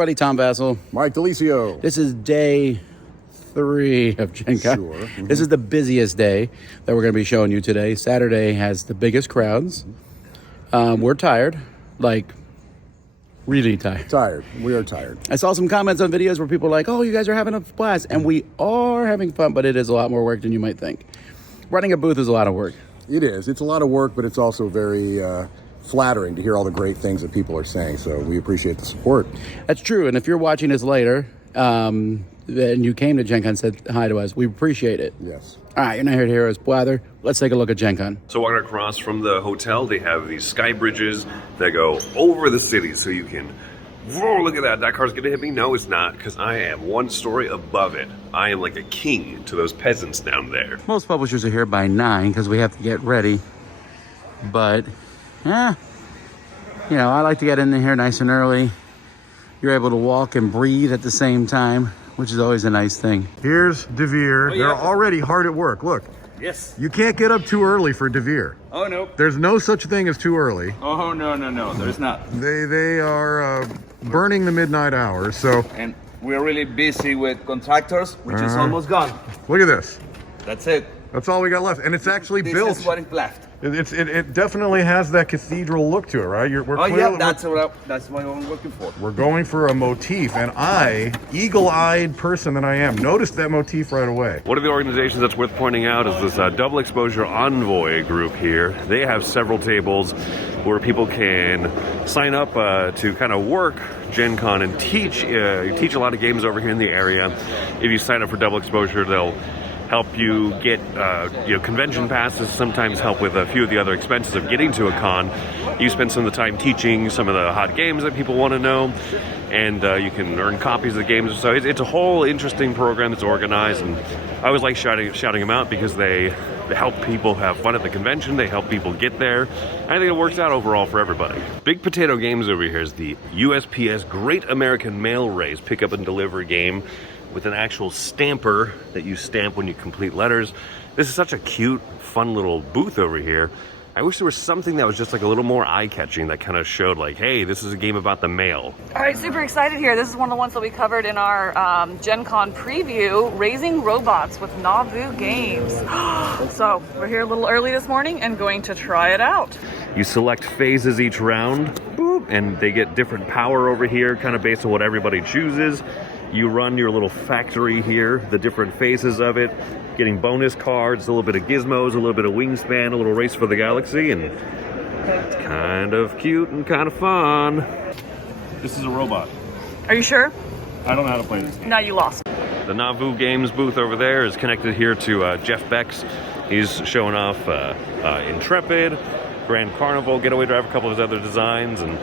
everybody, Tom Vassell. Mike Delisio. This is day 3 of Gen Con. Sure. Mm-hmm. This is the busiest day that we're going to be showing you today. Saturday has the biggest crowds. We're tired, like really tired. Tired. We are tired. I saw some comments on videos where people are like, oh, you guys are having a blast. And we are having fun, but it is a lot more work than you might think. Running a booth is a lot of work. It is. It's a lot of work, but it's also very flattering to hear all the great things that people are saying. So we appreciate the support. That's true. And if you're watching this later, and you came to Gen Con and said hi to us, we appreciate it. Yes. All right, you're not here to hear us blather. Let's take a look at Gen Con. So walking across from the hotel, they have these sky bridges that go over the city, so you can, whoa, look at that, that car's gonna hit me? No, it's not, because I am one story above it. I am like a king to those peasants down there. Most publishers are here by 9 because we have to get ready. But, you know, I like to get in here nice and early. You're able to walk and breathe at the same time, which is always a nice thing. Here's DeVere. Oh, yeah. They're already hard at work. Look. Yes. You can't get up too early for DeVere. Oh, no. There's no such thing as too early. Oh, no, there's not. They are burning the midnight hours, so... And we're really busy with contractors, which is almost gone. Look at this. That's it. That's all we got left. And it's actually This built. is what is left. It definitely has that cathedral look to it, right? That's what I'm looking for. We're going for a motif, and I, eagle-eyed person that I am, noticed that motif right away. One of the organizations that's worth pointing out is this Double Exposure Envoy group here. They have several tables where people can sign up to kind of work Gen Con and teach a lot of games over here in the area. If you sign up for Double Exposure, they'll help you get convention passes, sometimes help with a few of the other expenses of getting to a con. You spend some of the time teaching some of the hot games that people want to know, and you can earn copies of the games. So it's a whole interesting program that's organized, and I always like shouting them out because they help people have fun at the convention, they help people get there. I think it works out overall for everybody. Big Potato Games over here is the USPS Great American Mail Race pick up and deliver game with an actual stamper that you stamp when you complete letters. This is such a cute, fun little booth over here. I wish there was something that was just like a little more eye-catching that kind of showed like, hey, this is a game about the mail. All right, super excited here. This is one of the ones that we covered in our Gen Con preview, Raising Robots with Nauvoo Games. So we're here a little early this morning and going to try it out. You select phases each round, boop, and they get different power over here, kind of based on what everybody chooses. You run your little factory here, the different phases of it, getting bonus cards, a little bit of gizmos, a little bit of wingspan, a little race for the galaxy, and it's kind of cute and kind of fun. This is a robot. Are you sure? I don't know how to play this game. No, you lost. The Nauvoo Games booth over there is connected here to Jeff Beck's. He's showing off Intrepid, Grand Carnival, Getaway Drive, a couple of his other designs, and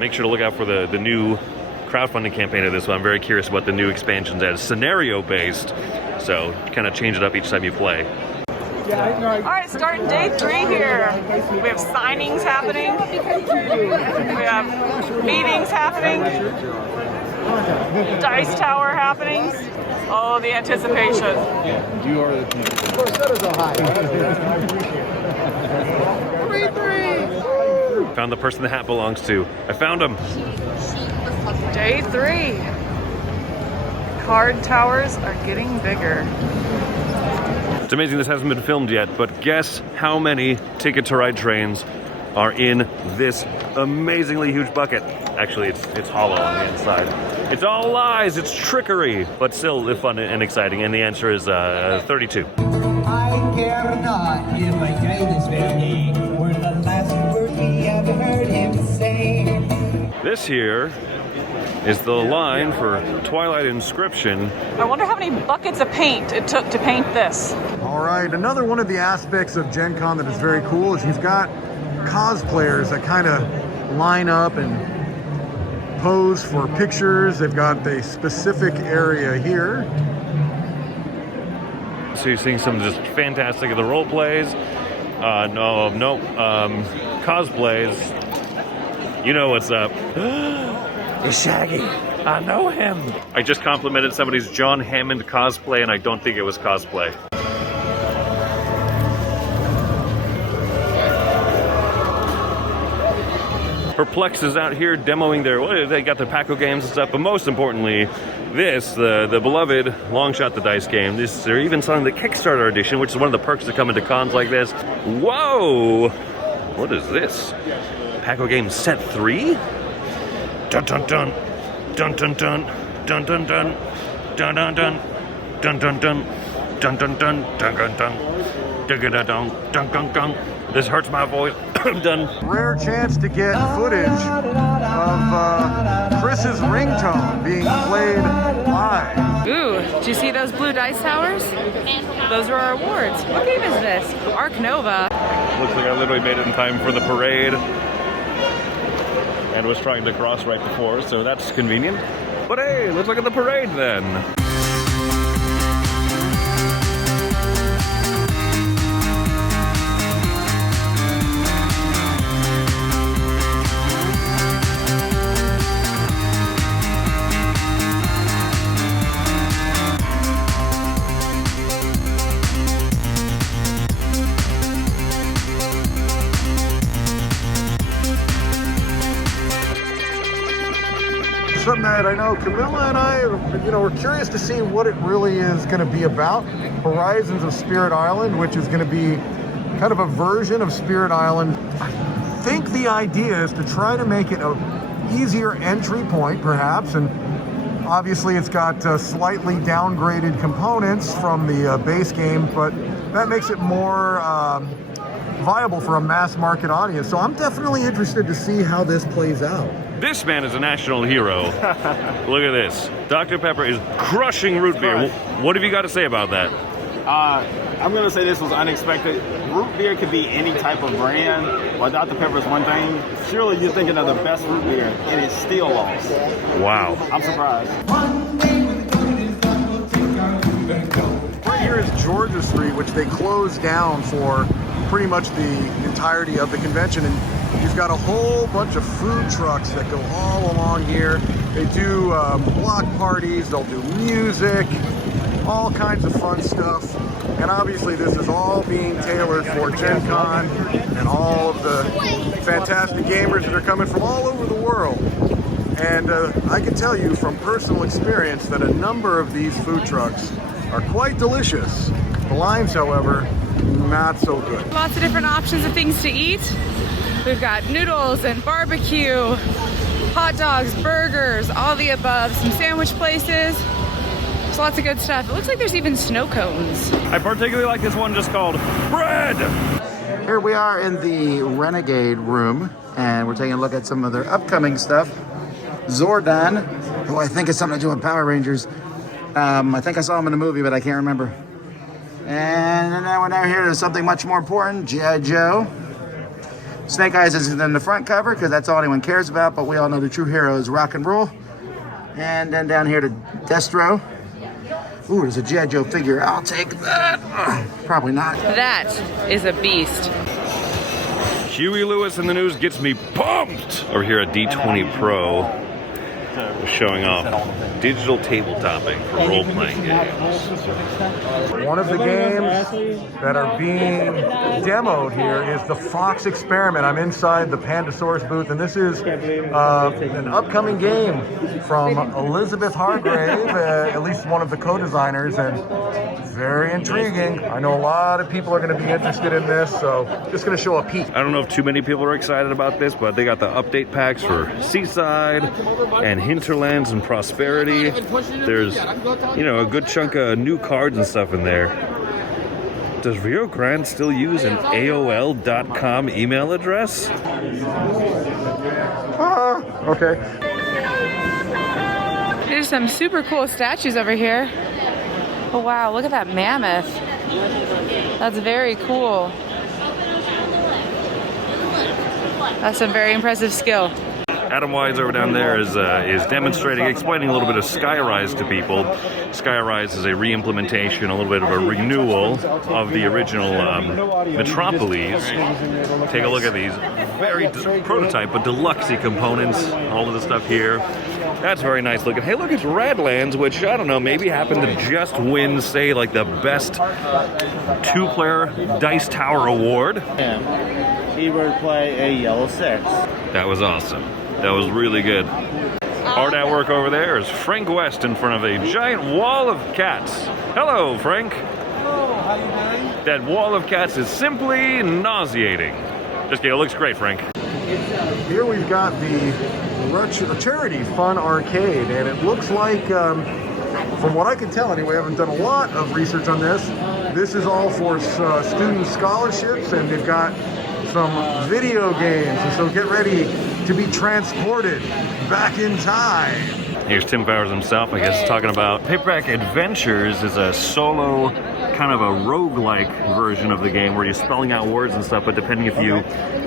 make sure to look out for the new crowdfunding campaign of this one. I'm very curious about the new expansions that is scenario based, so kind of change it up each time you play. All right, starting day 3 here. We have signings happening. We have meetings happening. Dice tower happenings. Oh, the anticipation. You are the king. Of course, that is a high. 3-3. Found the person the hat belongs to. I found him. Day 3. Card towers are getting bigger. It's amazing this hasn't been filmed yet, but guess how many Ticket to Ride trains are in this amazingly huge bucket. Actually, it's hollow on the inside. It's all lies, it's trickery, but still fun and exciting, and the answer is 32. I care not if I die this very day, were the last words we ever heard him say. This here is the line for Twilight Inscription. I wonder how many buckets of paint it took to paint this. All right, another one of the aspects of Gen Con that is very cool is you've got cosplayers that kind of line up and pose for pictures. They've got a specific area here. So you're seeing some just fantastic of the role plays. Cosplays. You know what's up. It's Shaggy. I know him. I just complimented somebody's John Hammond cosplay, and I don't think it was cosplay. Perplex is out here demoing their, they got their Paco games and stuff, but most importantly, this, the beloved Long Shot the Dice game. They're even selling the Kickstarter edition, which is one of the perks that come into cons like this. Whoa! What is this? Paco Games Set 3? Dun dun dun. Dun dun dun. Dun dun dun. Dun dun dun. Dun dun dun. Dun dun dun. Dun dun dun. Dun dun dun. Dun dun dun. This hurts my voice. I'm done. Rare chance to get footage of Chris's ringtone being played live. Ooh, did you see those blue dice towers? Those are our awards. What game is this? Arc Nova. Looks like I literally made it in time for the parade and was trying to cross right before, so that's convenient. But hey, let's look at the parade then. Something that I know Camilla and I, we're curious to see what it really is going to be about. Horizons of Spirit Island, which is going to be kind of a version of Spirit Island. I think the idea is to try to make it an easier entry point, perhaps, and obviously it's got slightly downgraded components from the base game, but that makes it more viable for a mass market audience. So I'm definitely interested to see how this plays out. This man is a national hero. Look at this. Dr. Pepper is crushing root beer. What have you got to say about that? I'm going to say this was unexpected. Root beer could be any type of brand, while Dr. Pepper is one thing. Surely you're thinking of the best root beer, and it's still lost. Wow. I'm surprised. Right here is Georgia Street, which they closed down for pretty much the entirety of the convention, and you've got a whole bunch of food trucks that go all along here. They do block parties, they'll do music, all kinds of fun stuff, and obviously this is all being tailored for Gen Con and all of the fantastic gamers that are coming from all over the world. And I can tell you from personal experience that a number of these food trucks are quite delicious. The lines, however, not so good. Lots of different options of things to eat. We've got noodles and barbecue, hot dogs, burgers, all the above, some sandwich places. There's lots of good stuff. It looks like there's even snow cones. I particularly like this one just called Bread. Here we are in the Renegade room, and we're taking a look at some of their upcoming stuff. Zordon, who I think is something to do with Power Rangers. I think I saw him in a movie, but I can't remember. And then we're down here to something much more important, G.I. Joe. Snake Eyes is in the front cover because that's all anyone cares about, but we all know the true hero is rock and roll. And then down here to Destro. Ooh, there's a G.I. Joe figure. I'll take that. Probably not. That is a beast. Huey Lewis in the news gets me pumped. Over here at D20 Pro, showing off digital tabletopping for role-playing games. One of the games that are being demoed here is the Fox Experiment. I'm inside the Pandasaurus booth, and this is an upcoming game from Elizabeth Hargrave, at least one of the co-designers, and very intriguing. I know a lot of people are going to be interested in this, so just going to show a peek. I don't know if too many people are excited about this, but they got the update packs for Seaside and Hinterlands and Prosperity. There's, a good chunk of new cards and stuff in there. Does Rio Grande still use an AOL.com email address? Okay. There's some super cool statues over here. Oh wow, look at that mammoth. That's very cool. That's some very impressive skill. Adam Wise over down there is demonstrating, explaining a little bit of Skyrise to people. Skyrise is a re-implementation, a little bit of a renewal of the original Metropolis. Take a look at these very prototype but deluxe-y components, all of the stuff here. That's very nice looking. Hey, look, it's Radlands, which, I don't know, maybe happened to just win, say, like the best two-player Dice Tower Award. he would play a yellow 6. That was awesome. That was really good. Hard at work over there is Frank West in front of a giant wall of cats. Hello, Frank. Hello, how you doing? That wall of cats is simply nauseating. Just kidding, it looks great, Frank. Here we've got the Charity Fun Arcade, and it looks like, from what I can tell anyway, I haven't done a lot of research on this. This is all for student scholarships, and they've got some video games, and so get ready to be transported back in time. Here's Tim Powers himself, I guess, talking about Paperback Adventures is a solo, kind of a roguelike version of the game where you're spelling out words and stuff, but depending if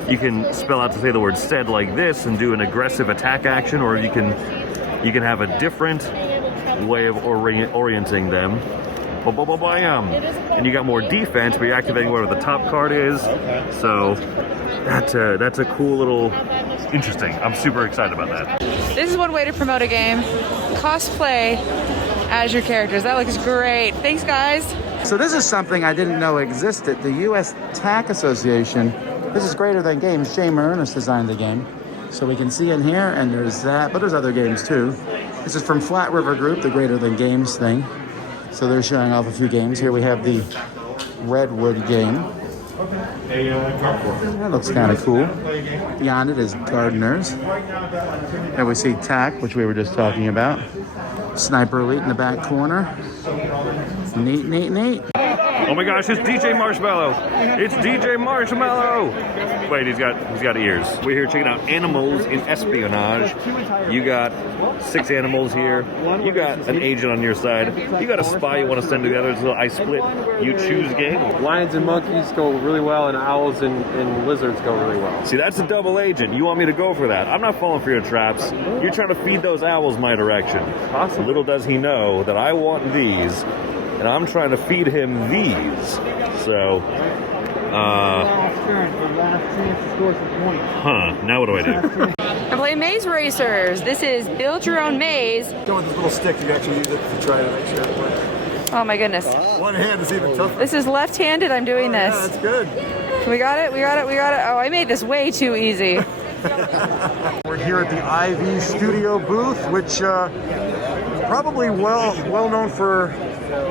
you can spell out to say the word said like this and do an aggressive attack action, or you can have a different way of orienting them. And you got more defense, but you're activating whatever the top card is. So that's a cool little, interesting. I'm super excited about that. This is one way to promote a game. Cosplay as your characters. That looks great. Thanks, guys. So this is something I didn't know existed. The U.S. TAC Association. This is Greater Than Games. Shane Ernest designed the game. So we can see in here, and there's that, but there's other games too. This is from Flat River Group, the Greater Than Games thing. So they're showing off a few games. Here we have the Redwood game. That looks kind of cool. Beyond it is Gardeners. And we see TAC, which we were just talking about. Sniper Elite in the back corner. Neat, neat, neat. Oh my gosh, it's DJ Marshmallow. It's DJ Marshmallow. Wait, he's got ears. We're here checking out animals in espionage. You got 6 animals here. You got an agent on your side. You got a spy you want to send to the others. So I split. You choose game. Lions and monkeys go really well, and owls and lizards go really well. See, that's a double agent. You want me to go for that. I'm not falling for your traps. You're trying to feed those owls my direction. Awesome. Little does he know that I want these, and I'm trying to feed him these. So, now what do I do? I'm playing Maze Racers. This is build your own maze. Go with this little stick, you actually use it to try to make sure it works. Oh my goodness. One hand is even tougher. This is left-handed, I'm doing this. Yeah, that's good. We got it, we got it, we got it. Oh, I made this way too easy. We're here at the IV Studio booth, which probably well known for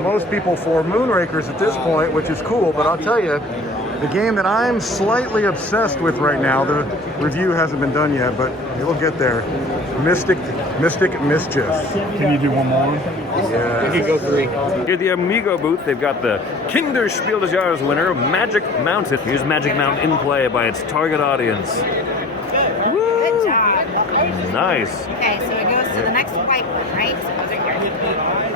most people for Moonrakers at this point, which is cool, but I'll tell you, the game that I'm slightly obsessed with right now, the review hasn't been done yet, but it'll get there. Mystic Mischief. Can you do one more? Yeah. You can go 3. Here at the Amigo booth, they've got the Kinderspiel des Jahres winner, Magic Mountain. Here's Magic Mountain in play by its target audience. Good job. Nice. Okay, so it goes to the next white one, right? So those are here.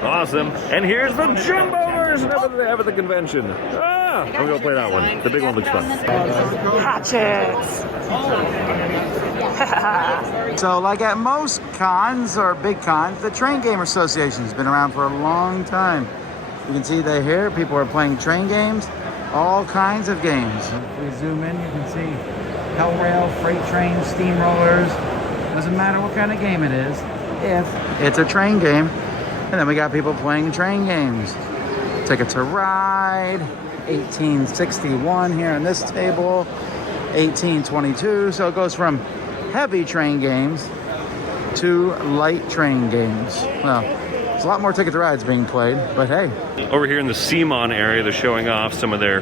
Awesome. And here's the Jumbo version of it they have at the convention. I'm gonna go play that one. The big one looks fun. Hatchets. So like at most cons or big cons, the Train Game Association has been around for a long time. You can see that here, people are playing train games, all kinds of games. If we zoom in, you can see Hell Rail, Freight Train, Steamrollers. Doesn't matter what kind of game it is, if it's a train game. And then we got people playing train games. Ticket to Ride, 1861 here on this table, 1822. So it goes from heavy train games to light train games. Well, there's a lot more Ticket to Rides being played, but hey. Over here in the CMON area, they're showing off some of their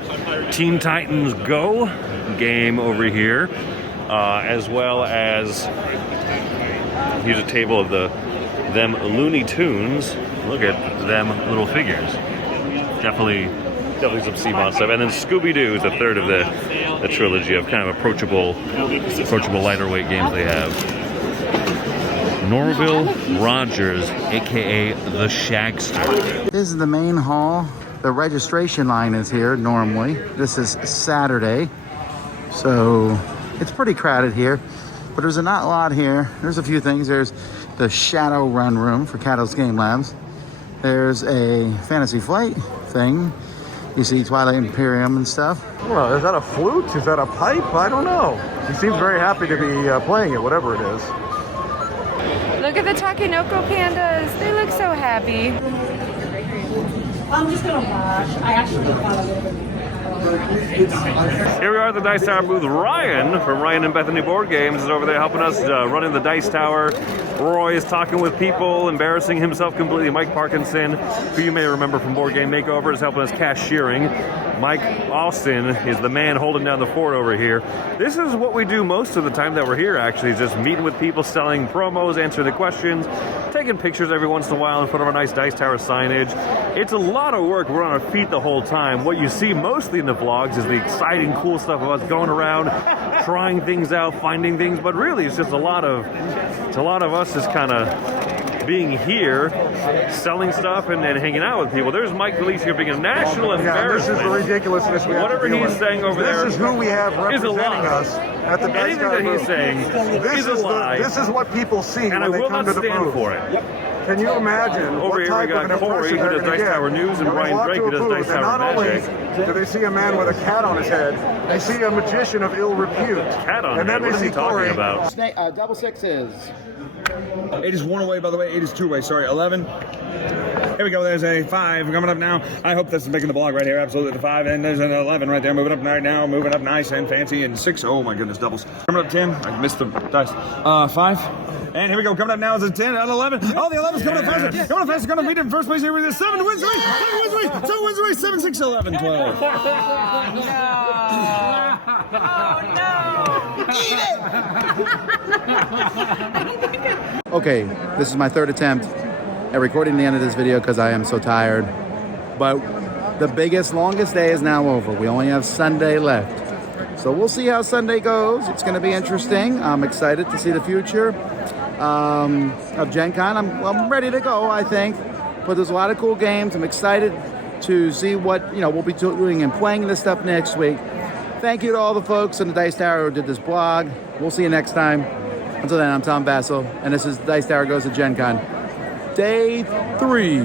Teen Titans Go game over here, as well as here's a table of them Looney Tunes. Look at them little figures. Definitely some CMON stuff. And then Scooby-Doo is the third of the trilogy of kind of approachable lighter weight games they have. Norville Rogers, aka the Shagster. This is the main hall. The registration line is here normally. This is Saturday, so it's pretty crowded here. But there's not a lot here. There's a few things. There's the Shadow Run room for Cattle's Game Labs. There's a Fantasy Flight thing. You see Twilight Imperium and stuff. Well, is that a flute? Is that a pipe? I don't know. He seems very happy to be playing it, whatever it is. Look at the Takenoko pandas. They look so happy. I'm just gonna wash. I actually got a little bit. Here we are at the Dice Tower booth. Ryan from Ryan and Bethany Board Games is over there helping us running the Dice Tower. Roy is talking with people, embarrassing himself completely. Mike Parkinson, who you may remember from Board Game Makeover, is helping us cashiering. Mike Austin is the man holding down the fort over here. This is what we do most of the time that we're here, actually, is just meeting with people, selling promos, answering the questions, taking pictures every once in a while in front of our nice Dice Tower signage. It's a lot of work. We're on our feet the whole time. What you see mostly in the vlogs is the exciting, cool stuff of us going around, trying things out, finding things, but really it's just a lot of us just kind of being here, selling stuff, and hanging out with people. There's Mike Felicio being a national embarrassment. This is the ridiculousness we have Whatever to deal he's with. saying over there This is who we have is a representing lie. us at the Dice Anything Tower that he's booth. saying is a lie. This is what people see and when I they will come not to the stand booth. for it. Can you imagine Over what here we type got of an Corey, impression who they're does going to Dice get Tower News, and when they Brian walk Drake, to who a does booth, Dice and Tower not only Magic. do they see a man with a cat on his head, they see a magician of ill repute. Cat on and head? then What they is he see Corey. talking about? Snake, double sixes. 8 is one away, by the way. 8 is two away. Sorry, 11. Here we go. There's a 5 coming up now. I hope this is making the blog right here. Absolutely, the 5. And there's an 11 right there. Moving up right now. Moving up nice and fancy. And 6. Oh, my goodness. Doubles. Coming up 10. I missed the dice. 5. And here we go. Coming up now is a 10 and 11. Oh, the 11's coming up faster. Coming up faster. Coming up lead in first place here with the 7 wins away. 7 wins away. 7 wins away. 7, 6, 11, 12. Okay, this is my third attempt at recording the end of this video because I am so tired. But the biggest, longest day is now over. We only have Sunday left. So we'll see how Sunday goes. It's going to be interesting. I'm excited to see the future of Gen Con. I'm ready to go, I think. But there's a lot of cool games. I'm excited to see what we'll be doing and playing this stuff next week. Thank you to all the folks in the Dice Tower who did this blog. We'll see you next time. Until then, I'm Tom Bassel, and this is Dice Tower Goes to Gen Con. Day 3.